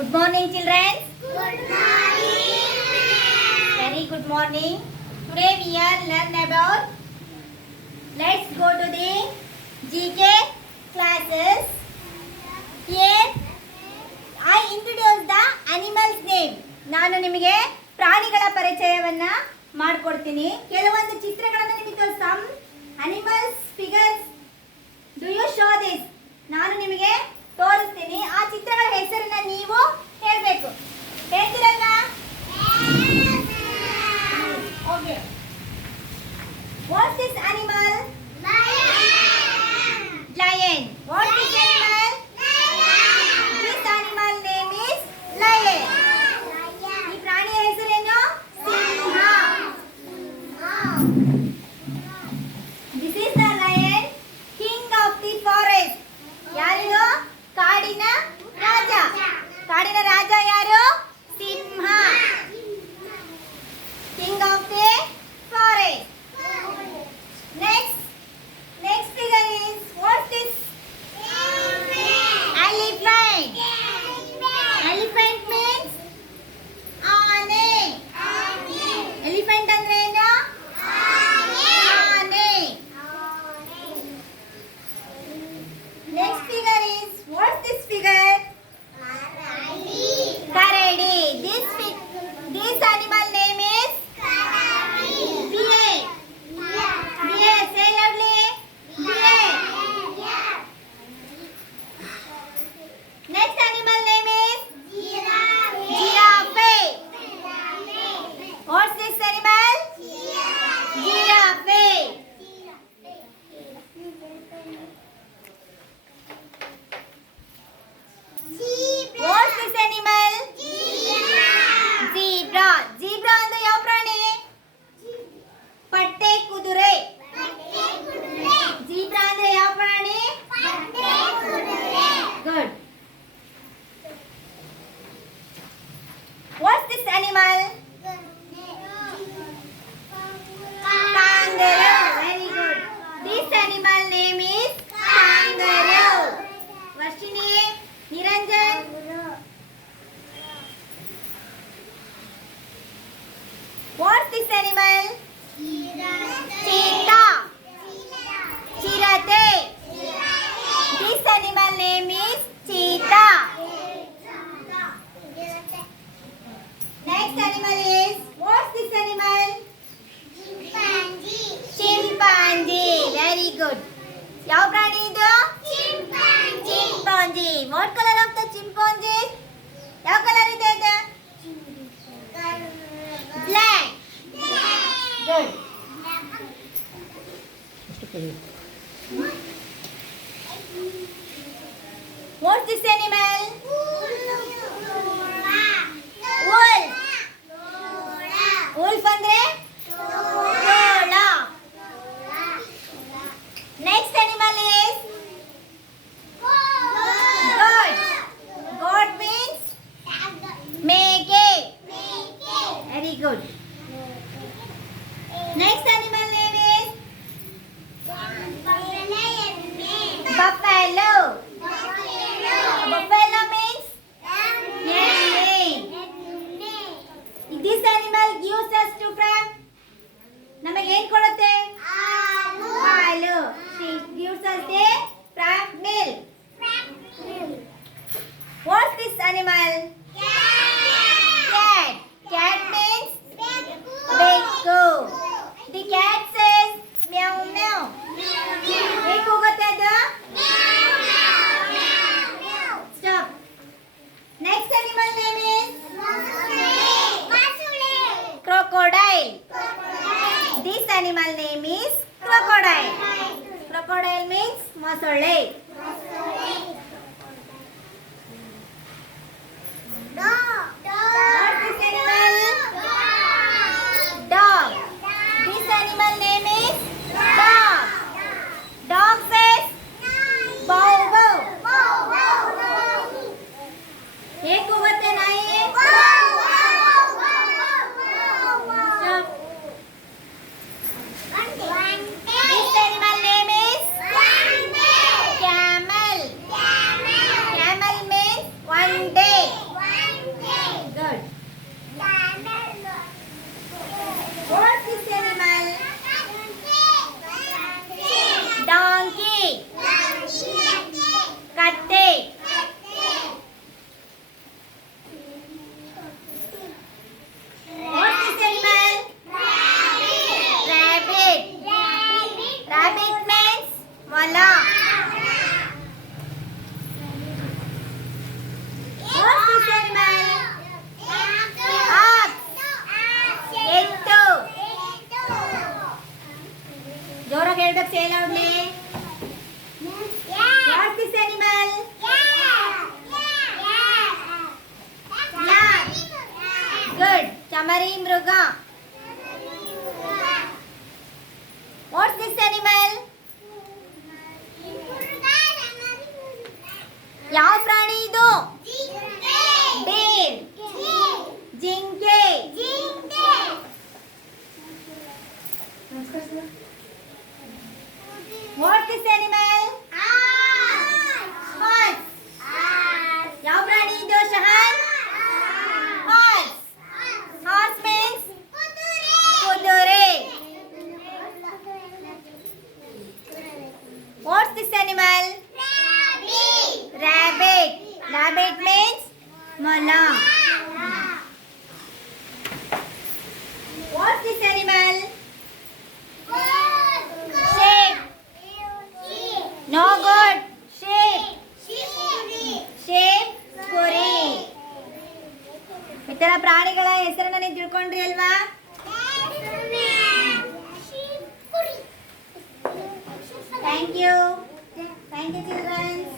Good morning, children. Good morning. Very good morning. Today we are learn about. Let's go to the GK classes. Here I introduce the animals name. ನಾನು ನಿಮಗೆ ಪ್ರಾಣಿಗಳ ಪರಿಚಯವನ್ನ ಮಾಡಿಕೊಡ್ತೀನಿ. ಕೆಲವೊಂದು ಚಿತ್ರಗಳನ್ನು ನಿಮಗೆ ತೋರಿಸ್ತಾಂ. Animals figures. Do you show this? ನಾನು ನಿಮಗೆ ತೋರಿಸ್ತೀನಿ. ಆ ಚಿತ್ರಗಳ ಹೆಸರನ್ನ ನೀವು ಹೇಳಬೇಕು. ಹೇಳ್ತೀರಲ್ವಾ? Okay. What's this animal? Lion. What's this animal? This animal name is lion. ಈ ಪ್ರಾಣಿಯ ಹೆಸರೇನು? ಸಿಂಹ. This is the lion, king of the forest. ಯಾರು? ಕಾಡಿನ ರಾಜ. ಕಾಡಿನ ರಾಜ ಯಾರು? ಸಿಂಹ. King of the forest. Next figure is, what's this? Elephant. Elephant means ಆನೆ. Elephant ಅಂದ್ರೆ ಏನು? ಆನೆ. Next figure is, what's this figure? Karadi. This animal name is bear. Bear. Say loudly. Bear. Next animal name is giraffe. What's this animal? Giraffe. What's this animal? Zebra. Zebra ಅಂದ್ರೆ ಯಾವ ಪ್ರಾಣಿ? ಪಟ್ಟೆ ಕುದುರೆ. Zebra ಅಂದ್ರೆ ಯಾವ ಪ್ರಾಣಿ? Good. What's this animal? Kangaroo. Very good. This animal name is kangaroo. Varshini, Niranjan. What's this animal? Cheetah. Chirate. This animal name is cheetah. Next animal is, what's this animal? Chimpanzee. Very good. ಯಾವ ಪ್ರಾಣಿ ಇದು? Chimpanzee. What color of the chimpanzee? ಯಾವ colour ಇದೆ ಇದು? Black. Good. What's this animal? Wolf. Wolf ಅಂದ್ರೆ ತೋಳ. Next animal is goat. Goat means ಮೇಕೆ. Very good. Next animal name is buffalo. Buffalo means ಕಮರಿ ಮೃಗ. What's this animal? ಯಾವ ಪ್ರಾಣಿ ಇದು? ಡೇರ್. ಜಿಂಕೆ. What's this animal? ಹಾರ್ಸ್. ಯಾವ ಪ್ರಾಣಿ ಇದು ಶಹನ್? ಹಾರ್ಸ್. ಹಾರ್ಸ್ ಮೀನ್ಸ್ ಕುದುರೆ. What's this animal? Rabbit. Rabbit means ಮೊಲ. What's this animal? Sheep. No good. Sheep. Sheep. ಕುರಿ. ಇತರ ಪ್ರಾಣಿಗಳ ಹೆಸರನ್ನ ನೀವು ತಿಳ್ಕೊಂಡ್ರಿ ಅಲ್ವಾ? Thank you. Thank you, children.